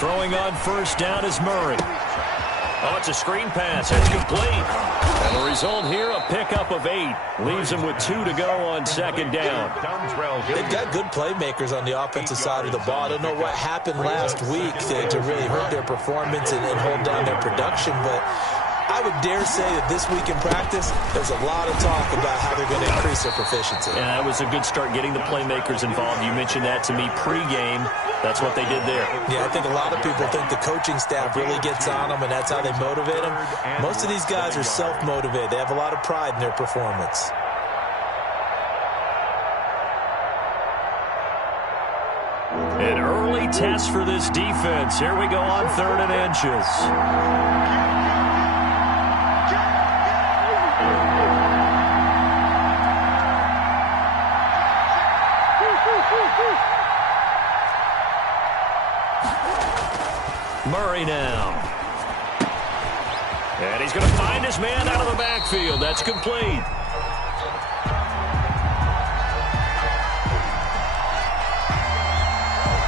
Throwing on first down is Murray. Oh, it's a screen pass. That's complete. And the result here, a pickup of 8. Leaves him with 2 to go on second down. They've got good playmakers on the offensive side of the ball. I don't know what happened last week to really hurt their performance and hold down their production, but I would dare say that this week in practice, there's a lot of talk about how they're going to increase their proficiency. Yeah, that was a good start getting the playmakers involved. You mentioned that to me pregame. That's what they did there. Yeah, I think a lot of people think the coaching staff really gets on them, and that's how they motivate them. Most of these guys are self-motivated. They have a lot of pride in their performance. An early test for this defense. Here we go on 3rd and inches. Murray now. And he's going to find his man out of the backfield. That's complete.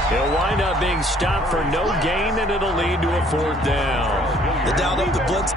He'll wind up being stopped for no gain, and it'll lead to a 4th down. The down up the blitz.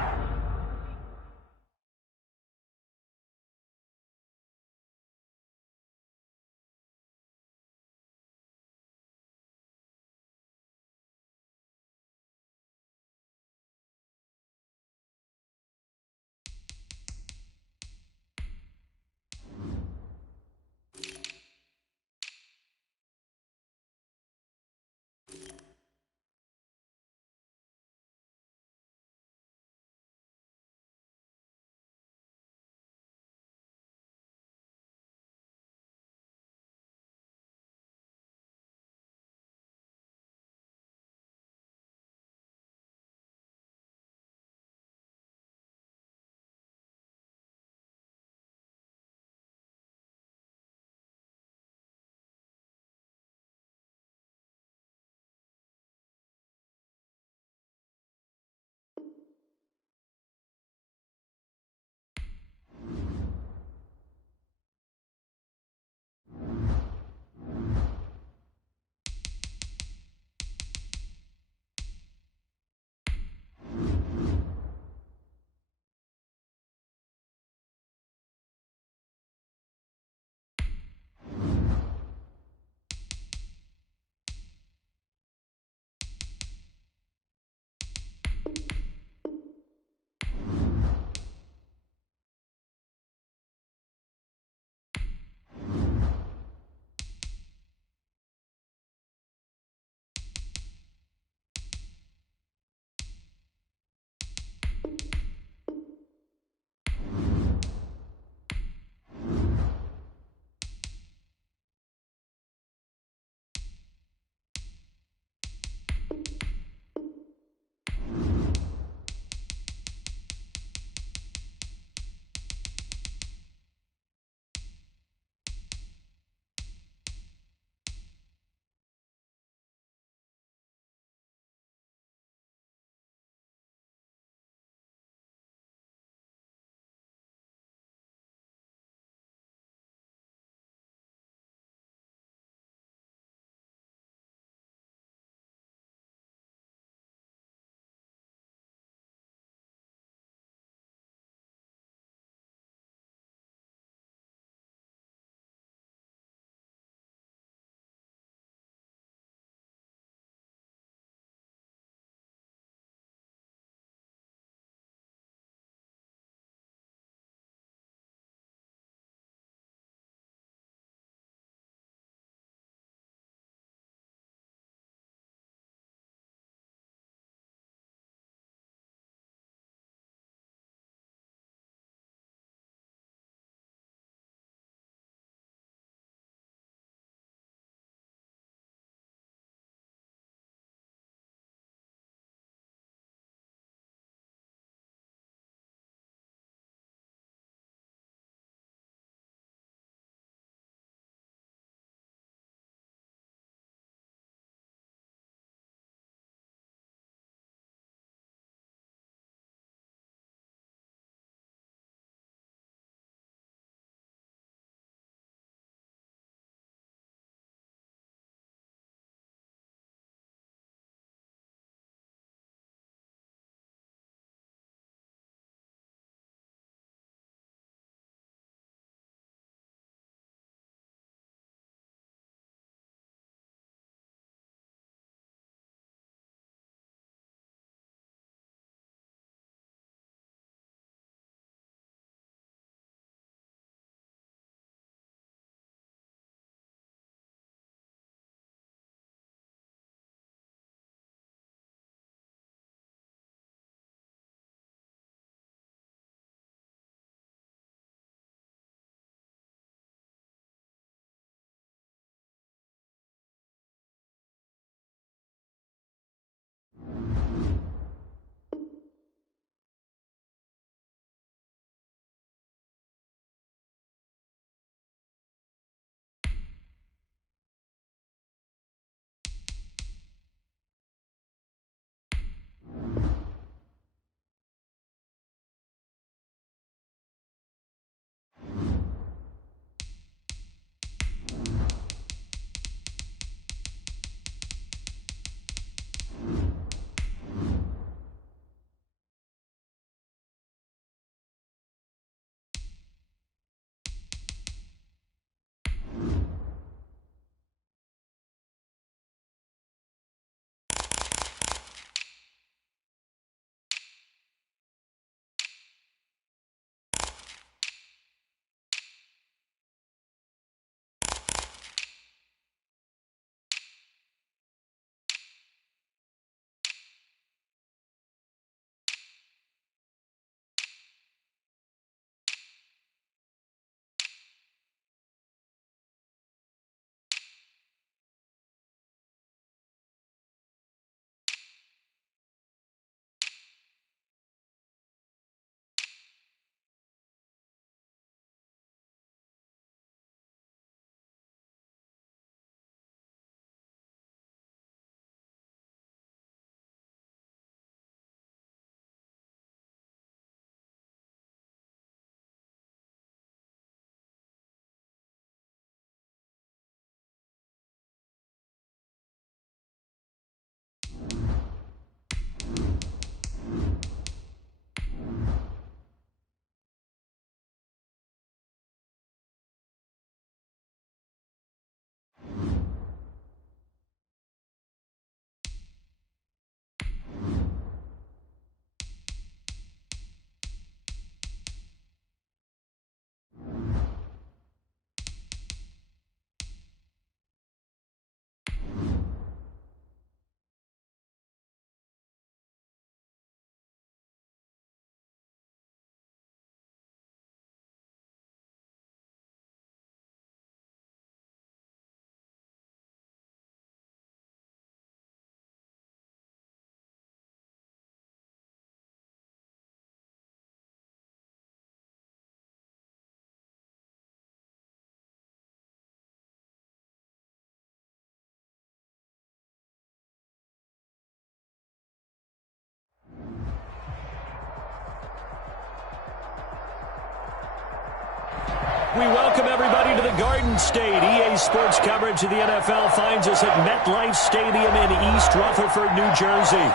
We welcome everybody to the Garden State. EA Sports coverage of the NFL finds us at MetLife Stadium in East Rutherford, New Jersey.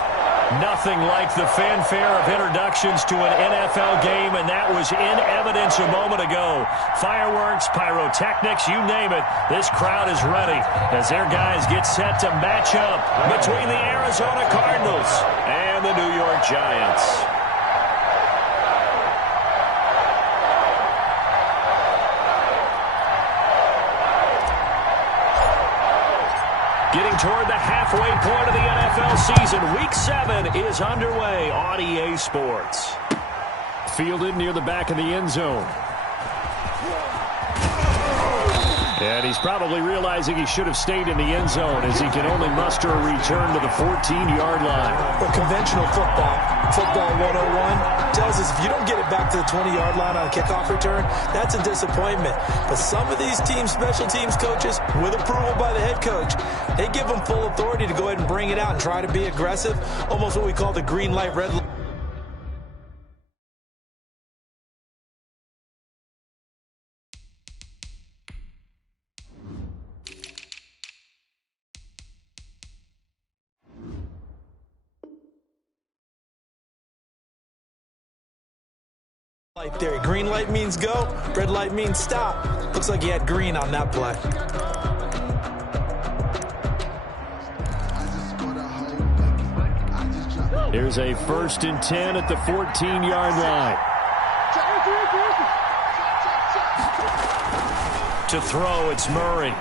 Nothing like the fanfare of introductions to an NFL game, and that was in evidence a moment ago. Fireworks, pyrotechnics, you name it. This crowd is ready as their guys get set to match up between the Arizona Cardinals and the New York Giants. Getting toward the halfway point of the NFL season. Week 7 is underway on EA Sports. Fielded near the back of the end zone. And he's probably realizing he should have stayed in the end zone as he can only muster a return to the 14-yard line. But conventional football 101, tells us if you don't get it back to the 20-yard line on a kickoff return, that's a disappointment. But some of these teams, special teams coaches, with approval by the head coach, they give them full authority to go ahead and bring it out and try to be aggressive, almost what we call the green light, red light. There. Green light means go, red light means stop. Looks like he had green on that play. Here's a 1st and 10 at the 14-yard line. To throw, it's Murray.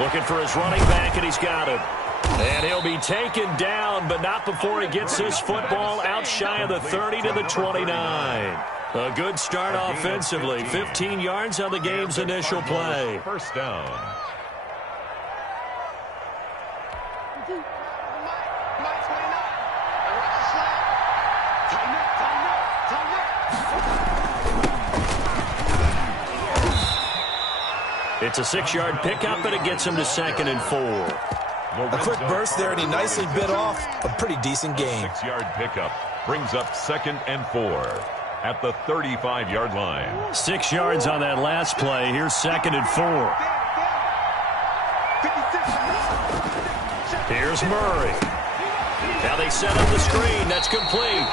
Looking for his running back, and he's got him. And he'll be taken down, but not before he gets this football out shy of the 30 to the 29. A good start offensively. 15 yards on the game's initial play. First down. It's a 6-yard pickup, and it gets him to 2nd and 4. A quick burst there, and he nicely bit off a pretty decent gain. 6-yard pickup brings up 2nd and 4 at the 35-yard line. 6 yards on that last play. Here's 2nd and 4. Here's Murray. Now they set up the screen. That's complete.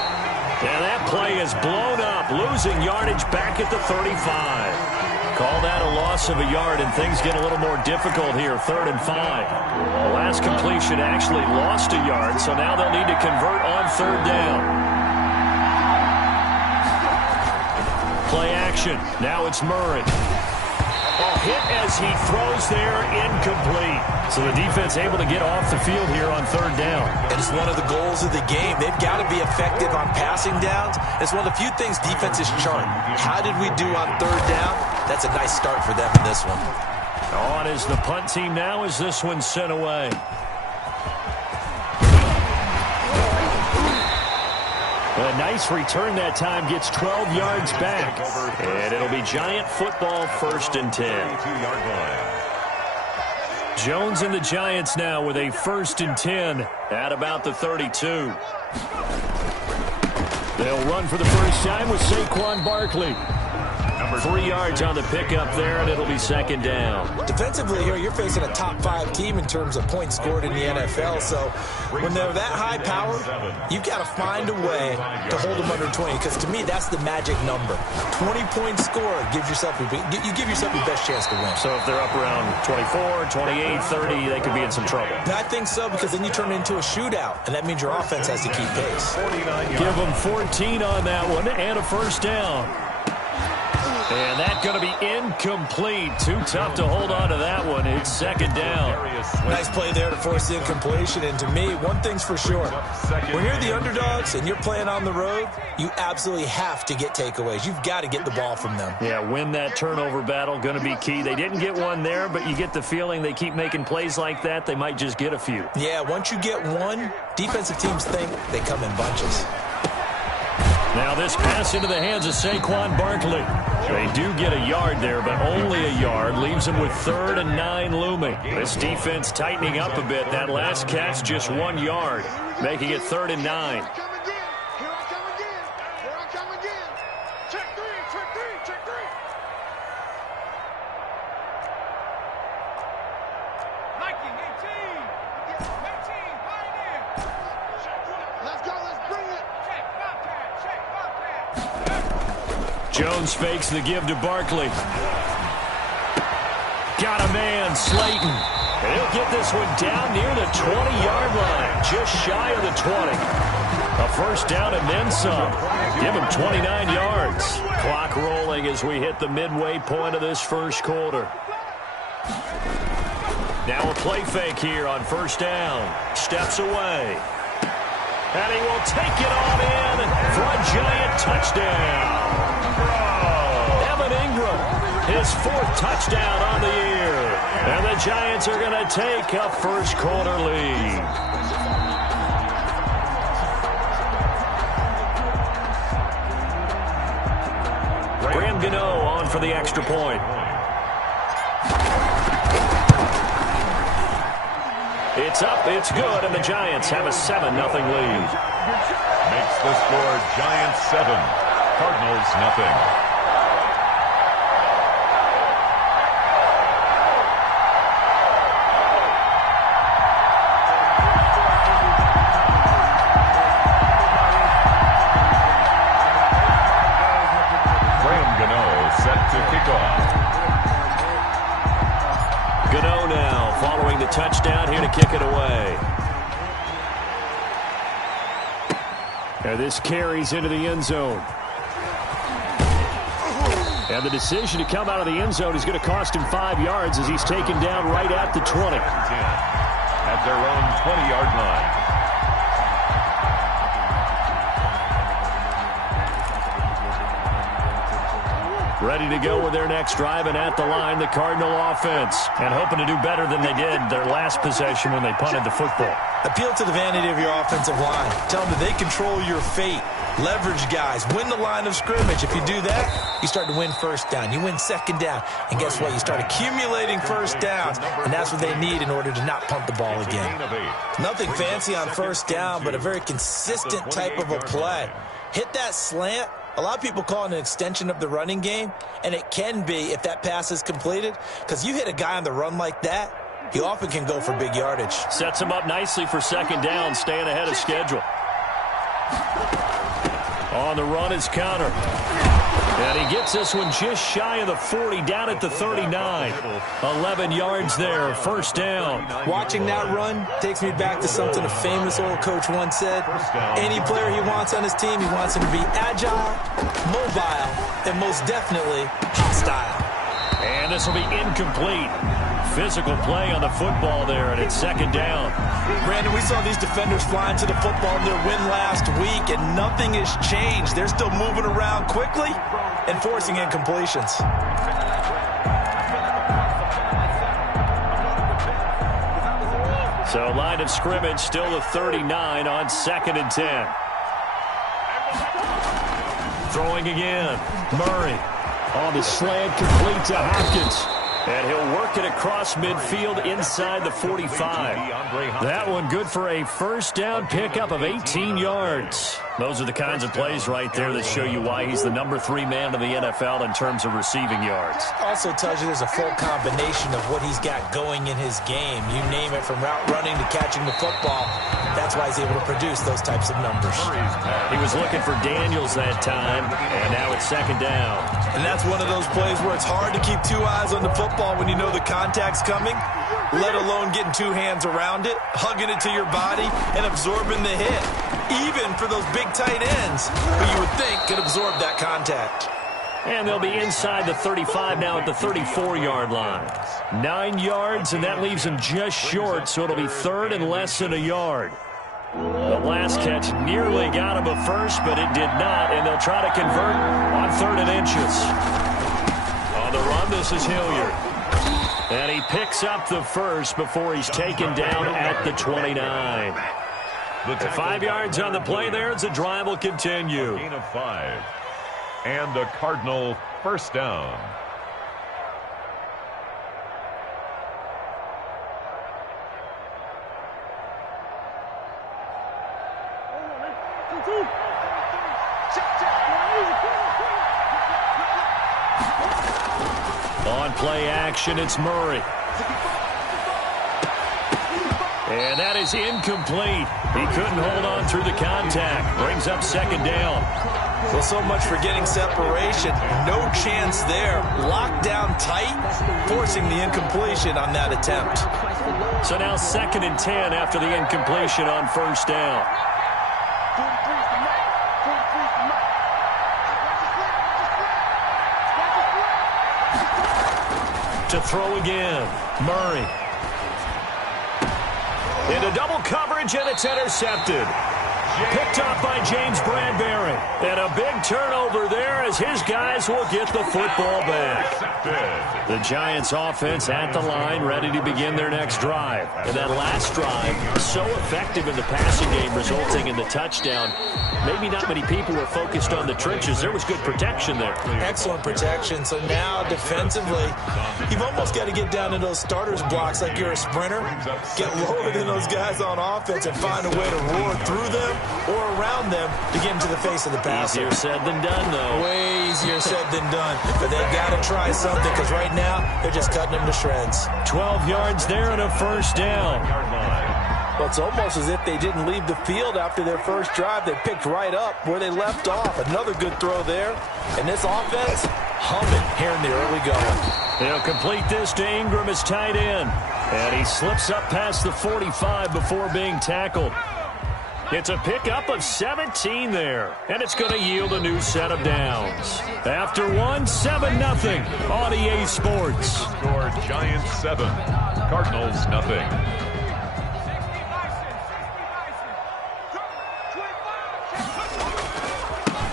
And that play is blown up, losing yardage back at the 35. Call that a loss of a yard, and things get a little more difficult here. 3rd and 5. The last completion actually lost a yard, so now they'll need to convert on 3rd down. Play action. Now it's Murray. A hit as he throws there, incomplete. So the defense able to get off the field here on 3rd down. And it's one of the goals of the game. They've got to be effective on passing downs. It's one of the few things defenses chart. How did we do on 3rd down? That's a nice start for them in this one. On is the punt team now as this one's sent away. A nice return that time, gets 12 yards back. And it'll be Giant football, 1st and 10. Jones and the Giants now with a 1st and 10 at about the 32. They'll run for the first time with Saquon Barkley. 3 yards on the pickup there, and it'll be 2nd down. Defensively here, you're facing a top 5 team in terms of points scored in the NFL. So when they're that high power, you've got to find a way to hold them under 20. Because to me, that's the magic number. 20 points scored gives yourself you give yourself your best chance to win. So if they're up around 24, 28, 30, they could be in some trouble. I think so, because then you turn it into a shootout, and that means your offense has to keep pace. Give them 14 on that one and a 1st down. And that's going to be incomplete. Too tough to hold on to that one. It's 2nd down. Nice play there to force the incompletion. And to me, one thing's for sure. When you're the underdogs and you're playing on the road, you absolutely have to get takeaways. You've got to get the ball from them. Yeah, win that turnover battle. Going to be key. They didn't get one there, but you get the feeling they keep making plays like that. They might just get a few. Yeah, once you get one, defensive teams think they come in bunches. Now this pass into the hands of Saquon Barkley. They do get a yard there, but only a yard. Leaves them with 3rd and 9 looming. This defense tightening up a bit. That last catch just 1 yard, making it 3rd and 9. Jones fakes the give to Barkley. Got a man, Slayton. And he'll get this one down near the 20-yard line, just shy of the 20. A first down and then some. Give him 29 yards. Clock rolling as we hit the midway point of this first quarter. Now a play fake here on first down. Steps away. And he will take it on in for a Giant touchdown. Evan Ingram, his 4th touchdown on the year. And the Giants are going to take a first quarter lead. Graham Gano on for the extra point. It's up, it's good, and the Giants have a 7-0 lead. Makes the score Giants 7, Cardinals nothing. Gano now following the touchdown here to kick it away. And this carries into the end zone. And the decision to come out of the end zone is going to cost him 5 yards as he's taken down right at the 20. At their own 20-yard line. Ready to go with their next drive, and at the line, the Cardinal offense. And hoping to do better than they did their last possession when they punted the football. Appeal to the vanity of your offensive line. Tell them that they control your fate. Leverage guys. Win the line of scrimmage. If you do that, you start to win first down. You win second down. And guess what? You start accumulating first downs. And that's what they need in order to not punt the ball again. Nothing fancy on first down, but a very consistent type of a play. Hit that slant. A lot of people call it an extension of the running game, and it can be if that pass is completed, because you hit a guy on the run like that, he often can go for big yardage. Sets him up nicely for second down, staying ahead of schedule. On the run is Conner. And he gets this one just shy of the 40, down at the 39. 11 yards there, first down. Watching that run takes me back to something a famous old coach once said. Any player he wants on his team, he wants him to be agile, mobile, and most definitely hostile. And this will be incomplete. Physical play on the football there, and it's second down. Brandon, we saw these defenders flying to the football in their win last week, and nothing has changed. They're still moving around quickly and forcing incompletions. So line of scrimmage still the 39 on 2nd and 10. Throwing again. Murray on the slant, complete to Hopkins. And he'll work it across midfield inside the 45. That one good for a first down pickup of 18 yards. Those are the kinds of plays right there that show you why he's the number 3 man in the NFL in terms of receiving yards. Also tells you there's a full combination of what he's got going in his game. You name it, from route running to catching the football. That's why he's able to produce those types of numbers. He was looking for Daniels that time, and now it's second down. And that's one of those plays where it's hard to keep 2 eyes on the football when you know the contact's coming, let alone getting 2 hands around it, hugging it to your body, and absorbing the hit. Even for those big tight ends who you would think could absorb that contact. And they'll be inside the 35 now at the 34-yard line. 9 yards, and that leaves them just short, so it'll be third and less than a yard. The last catch nearly got him a first, but it did not, and they'll try to convert on 3rd and inches. On the run, this is Hilliard. And he picks up the first before he's taken down at the 29. 5 yards on the play there as the drive will continue. Gain of 5. And a Cardinal first down. On play action, it's Murray. And that is incomplete. He couldn't hold on through the contact. Brings up second down. Well, so much for getting separation. No chance there. Locked down tight, forcing the incompletion on that attempt. So now 2nd and 10 after the incompletion on first down. To throw again, Murray. Into double coverage, and it's intercepted. Picked up by James Bradbury. And a big turnover there as his guys will get the football back. The Giants offense at the line, ready to begin their next drive. And that last drive, so effective in the passing game, resulting in the touchdown. Maybe not many people were focused on the trenches. There was good protection there. Excellent protection. So now defensively, you've almost got to get down to those starters blocks like you're a sprinter. Get lower than those guys on offense and find a way to roar through them or around them to get into the face of the passer. Easier said than done, though. Way easier said than done. But they've got to try something because right now they're just cutting them to shreds. 12 yards there and a first down. Well, it's almost as if they didn't leave the field after their first drive. They picked right up where they left off. Another good throw there. And this offense, humming here in the early going. They'll complete this to Ingram as tight end. And he slips up past the 45 before being tackled. It's a pickup of 17 there. And it's going to yield a new set of downs. After one, 7-0 on EA Sports. Score Giants 7, Cardinals nothing.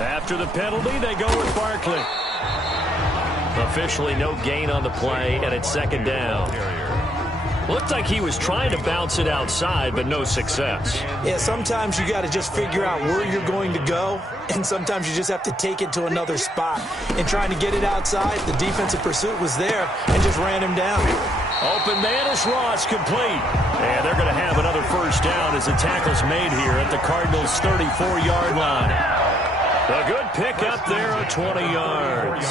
After the penalty, they go with Barkley. Officially no gain on the play, and it's 2nd down. Looked like he was trying to bounce it outside, but no success. Yeah, sometimes you got to just figure out where you're going to go, and sometimes you just have to take it to another spot. And trying to get it outside, the defensive pursuit was there and just ran him down. Open man is Ross, complete. And they're going to have another first down as the tackle's made here at the Cardinals' 34-yard line. A good pickup there of 20 yards.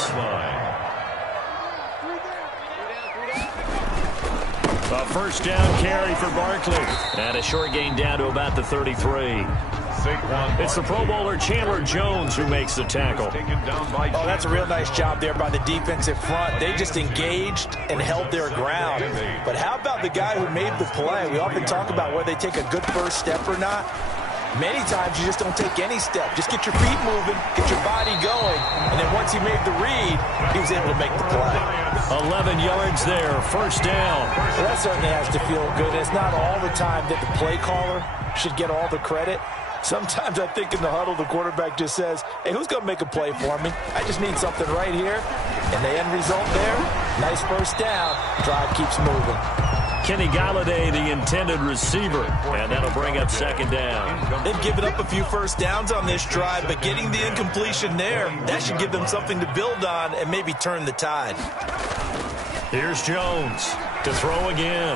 A first down carry for Barkley. And a short gain down to about the 33. It's the Pro Bowler Chandler Jones who makes the tackle. Oh, that's a real nice job there by the defensive front. They just engaged and held their ground. But how about the guy who made the play? We often talk about whether they take a good first step or not. Many times you just don't take any step. Just get your feet moving, get your body going, and then once he made the read, he was able to make the play. 11 yards there, first down. Well, that certainly has to feel good. It's not all the time that the play caller should get all the credit. Sometimes I think in the huddle, the quarterback just says, hey, who's going to make a play for me? I just need something right here. And the end result there, nice first down. Drive keeps moving. Kenny Galladay, the intended receiver, and that'll bring up 2nd down. They've given up a few first downs on this drive, but getting the incompletion there, that should give them something to build on and maybe turn the tide. Here's Jones to throw again.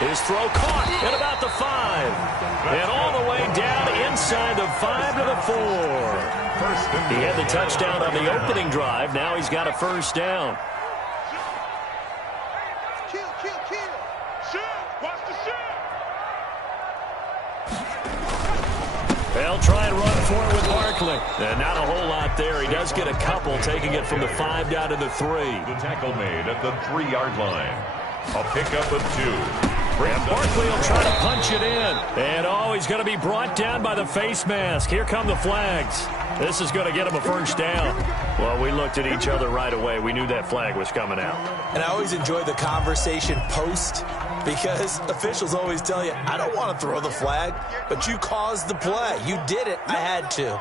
His throw caught at about the 5. And all the way down inside the 5 to the 4. He had the touchdown on the opening drive. Now he's got a first down. They'll try and run for it with Barkley. And not a whole lot there. He does get a couple, taking it from the 5 down to the 3. The tackle made at the 3-yard line. A pickup of 2. And Barkley will try to punch it in. And, oh, he's going to be brought down by the face mask. Here come the flags. This is going to get him a first down. Well, we looked at each other right away. We knew that flag was coming out. And I always enjoy the conversation post because officials always tell you, I don't want to throw the flag, but you caused the play. You did it. I had to.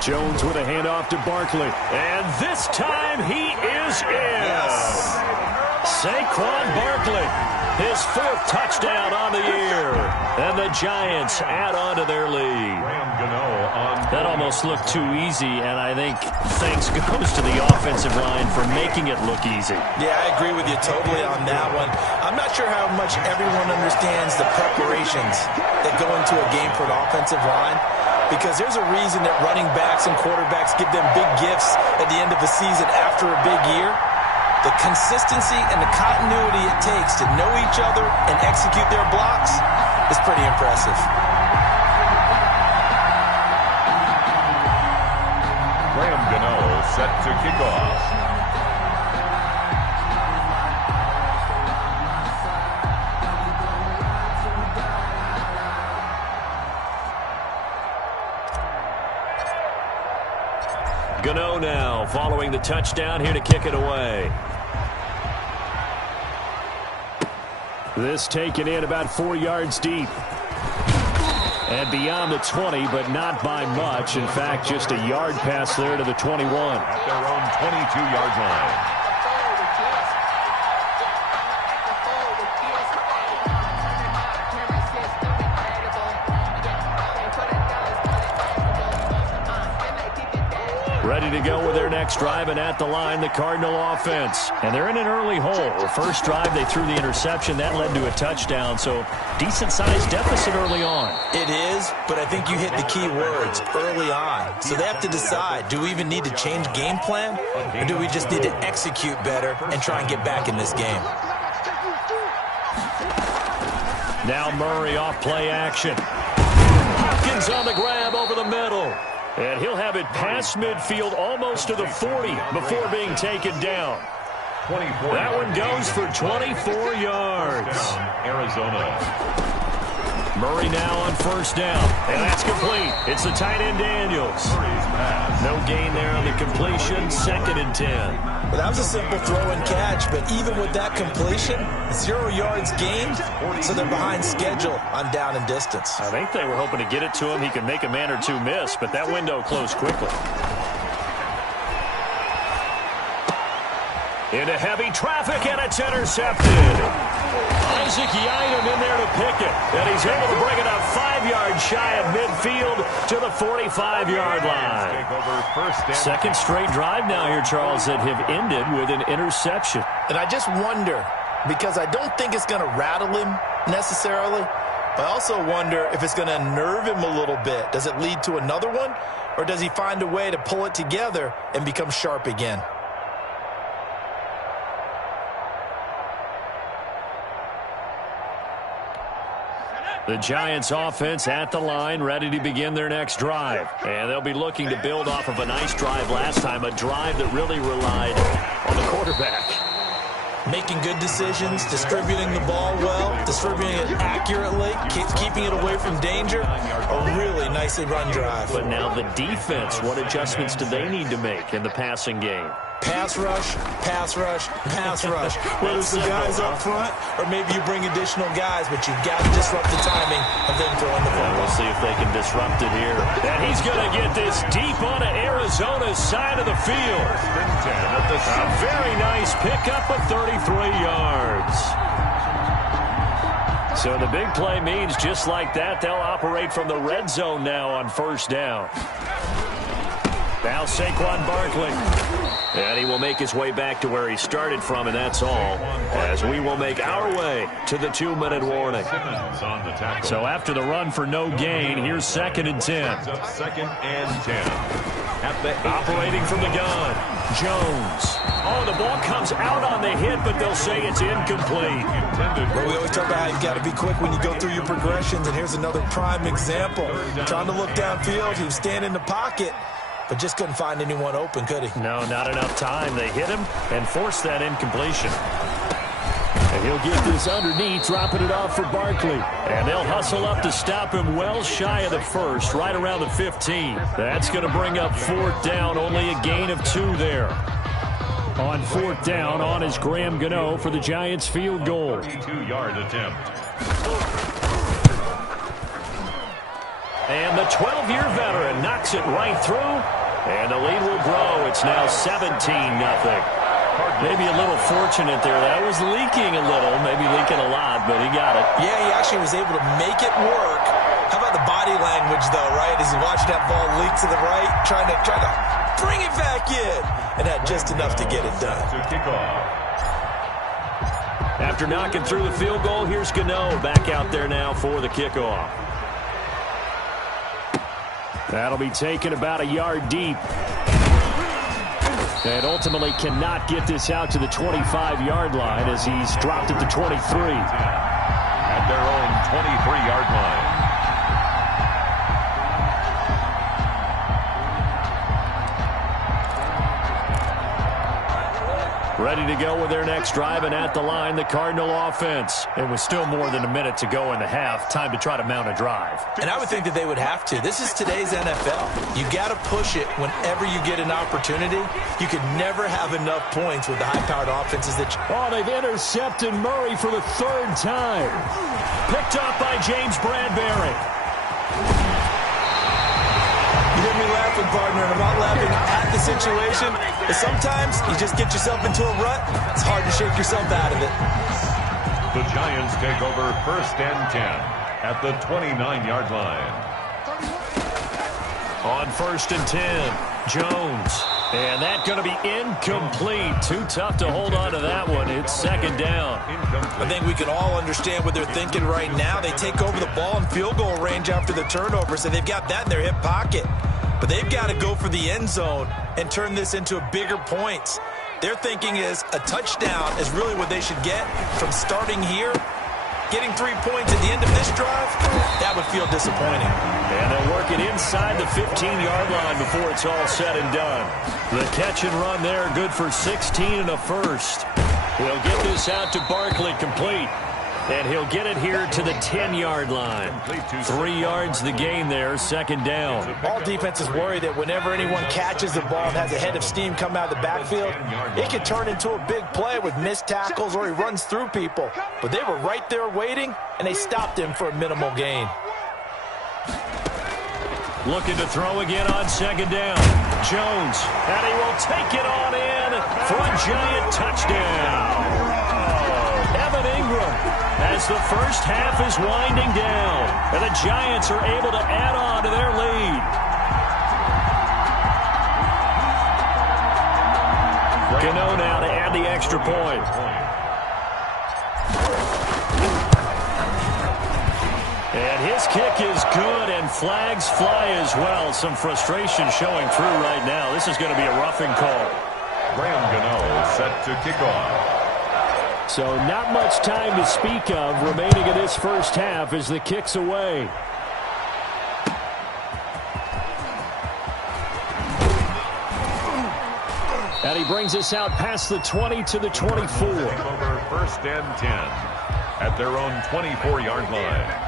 Jones with a handoff to Barkley. And this time he is in. Yes. Saquon Barkley, his 4th touchdown on the year. And the Giants add on to their lead. That almost looked too easy, and I think thanks goes to the offensive line for making it look easy. Yeah, I agree with you totally on that one. I'm not sure how much everyone understands the preparations that go into a game for an offensive line, because there's a reason that running backs and quarterbacks give them big gifts at the end of the season after a big year. The consistency and the continuity it takes to know each other and execute their blocks is pretty impressive. Graham Gano set to kick off. Gano now following the touchdown here to kick it away. This taken in about 4 yards deep. And beyond the 20, but not by much. In fact, just a yard pass there to the 21. At their own 22-yard line. Ready to go with their next drive, and at the line, the Cardinal offense. And they're in an early hole. The first drive, they threw the interception. That led to a touchdown, so decent-sized deficit early on. It is, but I think you hit the key words, early on. So they have to decide, do we even need to change game plan, or do we just need to execute better and try and get back in this game? Now Murray off play action. Hopkins on the grab over the middle. And he'll have it past midfield almost to the 40 before being taken down. That one goes for 24 yards. Arizona. Murray now on first down. And that's complete. It's the tight end Daniels. No gain there on the completion. 2nd and 10. Well, that was a simple throw and catch, but even with that completion, 0 yards gained, so they're behind schedule on down and distance. I think they were hoping to get it to him. He could make a man or two miss, but that window closed quickly. Into heavy traffic, and it's intercepted. Isaac Yiadom in there to pick it, and he's able to bring it up 5 yards shy of midfield to the 45-yard line. Second straight drive now here, Charles, that have ended with an interception. And I just wonder, because I don't think it's going to rattle him necessarily, but I also wonder if it's going to unnerve him a little bit. Does it lead to another one, or does he find a way to pull it together and become sharp again? The Giants offense at the line, ready to begin their next drive. And they'll be looking to build off of a nice drive last time, a drive that really relied on the quarterback. Making good decisions, distributing the ball well, distributing it accurately, keeping it away from danger. A really nicely run drive. But now the defense, what adjustments do they need to make in the passing game? Pass rush, pass rush, pass rush. Whether it's the guys up front or maybe you bring additional guys, but you've got to disrupt the timing of them throwing the football. We'll see if they can disrupt it here. And he's going to get this deep onto Arizona's side of the field. A very nice pickup of 33 yards. So the big play means just like that, they'll operate from the red zone now on first down. Now Saquon Barkley. And he will make his way back to where he started from, and that's all, as we will make our way to the 2-minute warning. So after the run for no gain, here's 2nd and 10. 2nd and 10. At the operating from the gun, Jones. Oh, the ball comes out on the hit, but they'll say it's incomplete. Well, we always talk about how you've got to be quick when you go through your progressions, and here's another prime example. Trying to look downfield, he was standing in the pocket, but just couldn't find anyone open, could he? No, not enough time. They hit him and forced that incompletion. And he'll get this underneath, dropping it off for Barkley. And they'll hustle up to stop him well shy of the first, right around the 15. That's going to bring up 4th down, only a gain of 2 there. On 4th down, on is Graham Gano for the Giants field goal. 32-yard attempt. And the 12-year veteran knocks it right through, and the lead will grow. It's now 17-0. Maybe a little fortunate there. That was leaking a little, maybe leaking a lot, but he got it. Yeah, he actually was able to make it work. How about the body language, though, right? As he watched that ball leak to the right, trying to bring it back in, and had just enough to get it done. After knocking through the field goal, here's Gano back out there now for the kickoff. That'll be taken about a yard deep. And ultimately cannot get this out to the 25-yard line as he's dropped at the 23. At their own 23-yard line. Ready to go with their next drive, and at the line, the Cardinal offense. It was still more than a minute to go in the half. Time to try to mount a drive. And I would think that they would have to. This is today's NFL. You got to push it whenever you get an opportunity. You could never have enough points with the high-powered offenses that you... Oh, they've intercepted Murray for the third time. Picked up by James Bradbury. You hear me laughing, partner, and I'm not laughing at the situation. But sometimes you just get yourself into a rut. It's hard to shake yourself out of it. The Giants take over 1st and 10 at the 29-yard line. On 1st and 10, Jones. And that's going to be incomplete. Too tough to hold on to that one. It's 2nd down. I think we can all understand what they're thinking right now. They take over the ball in field goal range after the turnover, so they've got that in their hip pocket. But they've got to go for the end zone and turn this into bigger points. Their thinking is a touchdown is really what they should get from starting here. Getting 3 points at the end of this drive, that would feel disappointing. And they'll work it inside the 15-yard line before it's all said and done. The catch and run there, good for 16 and a first. He'll get this out to Barkley, complete. And he'll get it here to the 10-yard line. 3 yards the gain there, 2nd down. All defenses worry that whenever anyone catches the ball and has a head of steam come out of the backfield, it can turn into a big play with missed tackles or he runs through people. But they were right there waiting, and they stopped him for a minimal gain. Looking to throw again on 2nd down. Jones, and he will take it on in for a Giant touchdown. Evan Ingram, as the first half is winding down, and the Giants are able to add on to their lead. Gano now to add the extra point. And his kick is good, and flags fly as well. Some frustration showing through right now. This is going to be a roughing call. Graham Gano set to kick off. So not much time to speak of remaining in this first half as the kick's away. And he brings us out past the 20 to the 24. Over 1st and 10 at their own 24-yard line.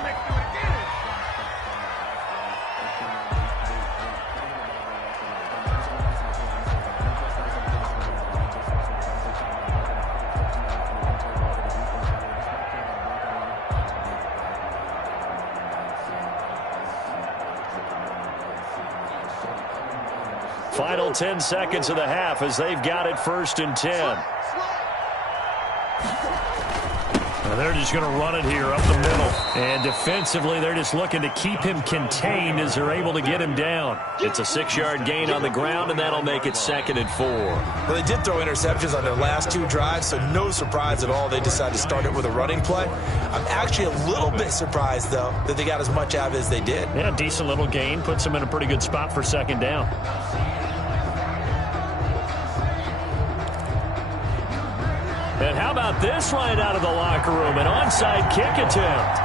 Final 10 seconds of the half as they've got it 1st and 10. And they're just going to run it here up the middle. And defensively, they're just looking to keep him contained as they're able to get him down. It's a 6-yard gain on the ground, and that'll make it 2nd and 4. Well, they did throw interceptions on their last 2 drives, so no surprise at all they decided to start it with a running play. I'm actually a little bit surprised, though, that they got as much out of it as they did. Yeah, decent little gain. Puts them in a pretty good spot for 2nd down. And how about this right out of the locker room? An onside kick attempt.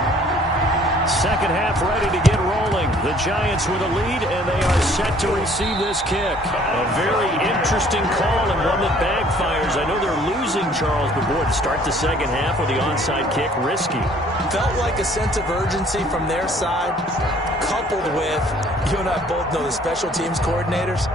Second half ready to get rolling. The Giants with a lead, and they are set to receive this kick. A very interesting call and one that backfires. I know they're losing, Charles, but boy, to start the second half with the onside kick, risky. Felt like a sense of urgency from their side, coupled with, you and I both know the special teams coordinators.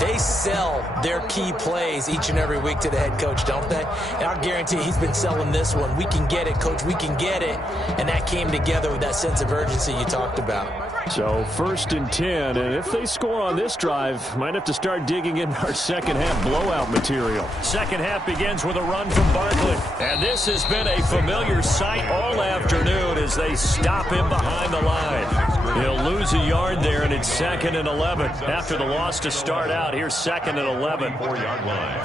They sell their key plays each and every week to the head coach, don't they? And I guarantee he's been selling this one. We can get it, coach. We can get it. And that came together with that sense of urgency you talked about. So 1st and 10, and if they score on this drive, might have to start digging in our second half blowout material. Second half begins with a run from Barkley. And this has been a familiar sight all afternoon as they stop him behind the line. He'll lose a yard there, and it's 2nd and 11. After the loss to start out, here's 2nd and 11. 4-yard line.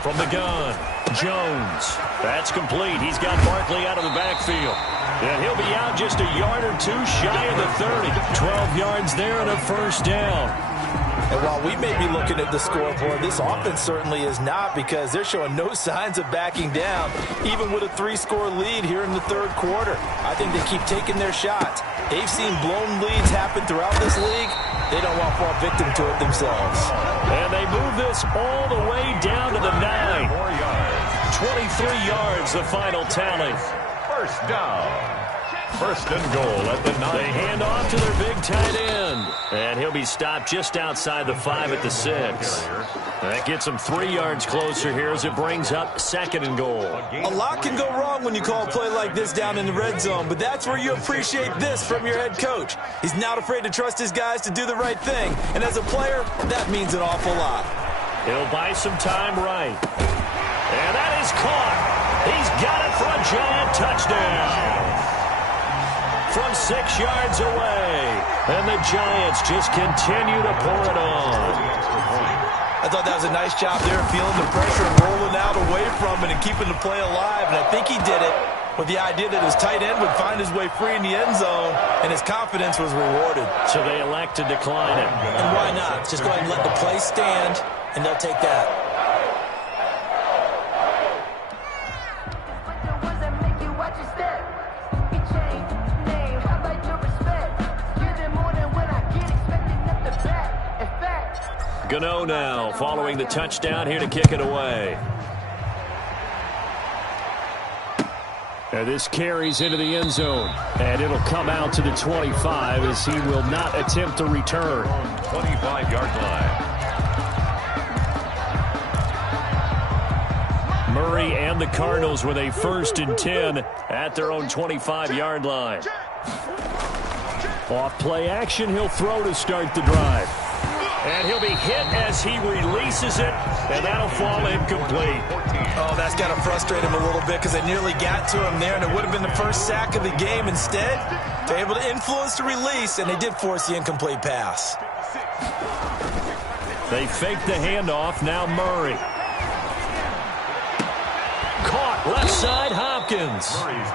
From the gun, Jones. That's complete. He's got Barkley out of the backfield. And he'll be out just a yard or two shy of the 30. 12 yards there and a 1st down. And while we may be looking at the scoreboard, this offense certainly is not, because they're showing no signs of backing down, even with a 3-score lead here in the third quarter. I think they keep taking their shots. They've seen blown leads happen throughout this league. They don't want to fall victim to it themselves. And they move this all the way down to the 9. 23 yards, the final tally. First down. First and goal at the 9. They hand off to their big tight end. And he'll be stopped just outside the 5 at the 6. That gets him 3 yards closer here as it brings up second and goal. A lot can go wrong when you call a play like this down in the red zone, but that's where you appreciate this from your head coach. He's not afraid to trust his guys to do the right thing. And as a player, that means an awful lot. He'll buy some time right. And that is caught. He's got it for a giant touchdown. From 6 yards away. And the Giants just continue to pour it on. I thought that was a nice job there, feeling the pressure and rolling out away from it and keeping the play alive. And I think he did it with the idea that his tight end would find his way free in the end zone, and his confidence was rewarded. So they elect to decline it. And why not? Just go ahead and let the play stand, and they'll take that. Gano now following the touchdown here to kick it away. And this carries into the end zone. And it'll come out to the 25 as he will not attempt to return. 25-yard line. Murray and the Cardinals with a 1st and 10 at their own 25-yard line. Off play action, he'll throw to start the drive. And he'll be hit as he releases it, and that'll fall incomplete. Oh, that's got to frustrate him a little bit, because they nearly got to him there, and it would have been the first sack of the game. Instead, they're able to influence the release, and they did force the incomplete pass. They fake the handoff. Now Murray. Caught left side, Hopkins.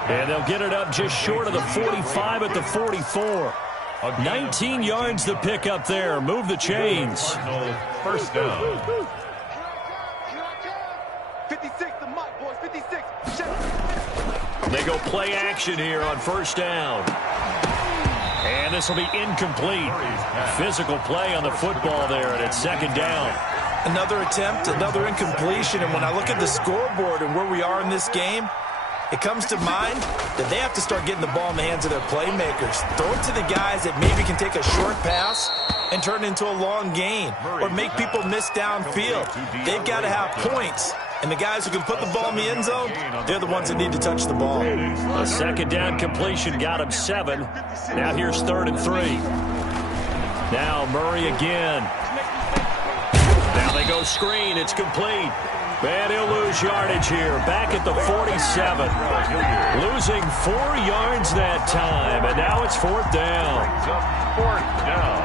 And they'll get it up just short of the 45 at the 44. 19 yards to pick up there. Move the chains. First down. 56, the mic, boys. 56. They go play action here on first down. And this will be incomplete. Physical play on the football there, and it's second down. Another attempt, another incompletion, and when I look at the scoreboard and where we are in this game, it comes to mind that they have to start getting the ball in the hands of their playmakers. Throw it to the guys that maybe can take a short pass and turn it into a long gain or make people miss downfield. They've got to have points. And the guys who can put the ball in the end zone, they're the ones that need to touch the ball. A second down completion got him 7. Now here's 3rd and 3. Now Murray again. Now they go screen. It's complete. And he'll lose yardage here. Back at the 47. Losing 4 yards that time. And now it's 4th down. Fourth down.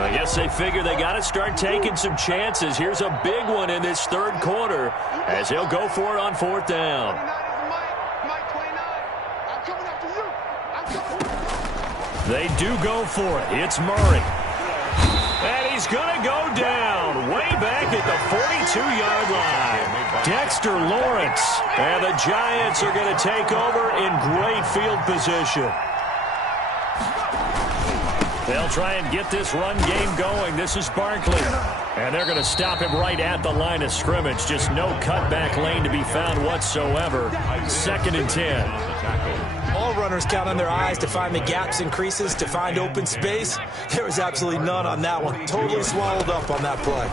I guess they figure they got to start taking some chances. Here's a big one in this third quarter as he'll go for it on 4th down. They do go for it. It's Murray. And he's going to go down way back at the 42-yard line. Dexter Lawrence. And the Giants are going to take over in great field position. They'll try and get this run game going. This is Barkley. And they're going to stop him right at the line of scrimmage. Just no cutback lane to be found whatsoever. 2nd and 10. All runners count on their eyes to find the gaps and creases, to find open space. There was absolutely none on that one. Totally swallowed up on that play.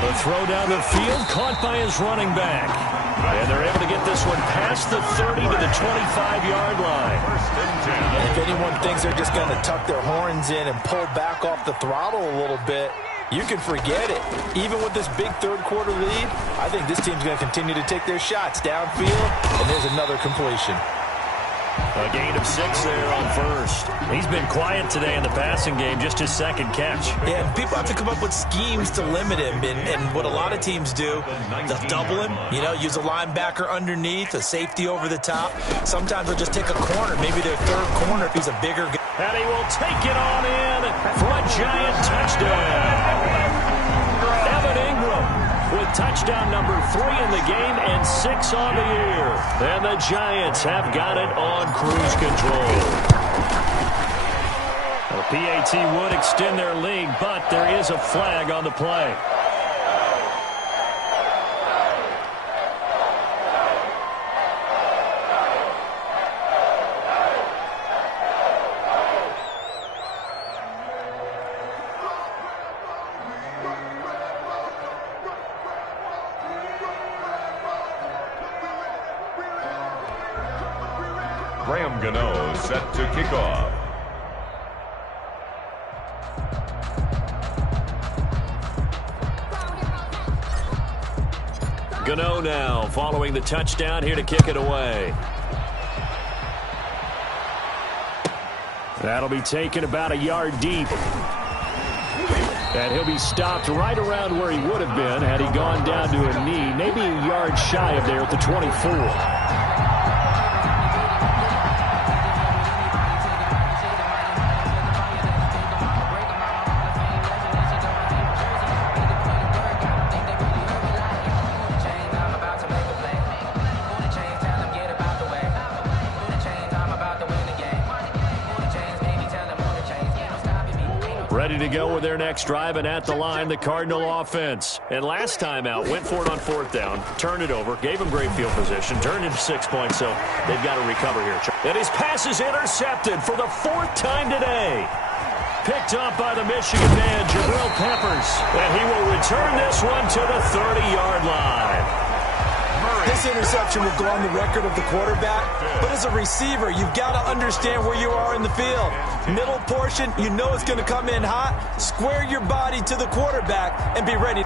The throw down the field, caught by his running back. And they're able to get this one past the 30 to the 25-yard line. And if anyone thinks they're just going to tuck their horns in and pull back off the throttle a little bit, you can forget it. Even with this big third quarter lead, I think this team's going to continue to take their shots downfield, and there's another completion. A gain of 6 there on first. He's been quiet today in the passing game, just his 2nd catch. Yeah, and people have to come up with schemes to limit him, and what a lot of teams do, they'll double him, use a linebacker underneath, a safety over the top. Sometimes they'll just take a corner, maybe their third corner if he's a bigger guy. And he will take it on in for a Giant touchdown. Evan Ingram with touchdown number 3 in the game and 6 on the year. And the Giants have got it on cruise control. The PAT would extend their lead, but there is a flag on the play. Graham Gano set to kick off. Gano now following the touchdown here to kick it away. That'll be taken about a yard deep. And he'll be stopped right around where he would have been had he gone down to a knee, maybe a yard shy of there at the 24. Ready to go with their next drive, and at the line, the Cardinal offense. And last time out, went for it on 4th down, turned it over, gave them great field position, turned into 6 points, so they've got to recover here. And his pass is intercepted for the 4th time today. Picked up by the Michigan man, Jabril Peppers. And he will return this one to the 30-yard line. This interception will go on the record of the quarterback, but as a receiver, you've got to understand where you are in the field. Middle portion, you know it's going to come in hot. Square your body to the quarterback and be ready.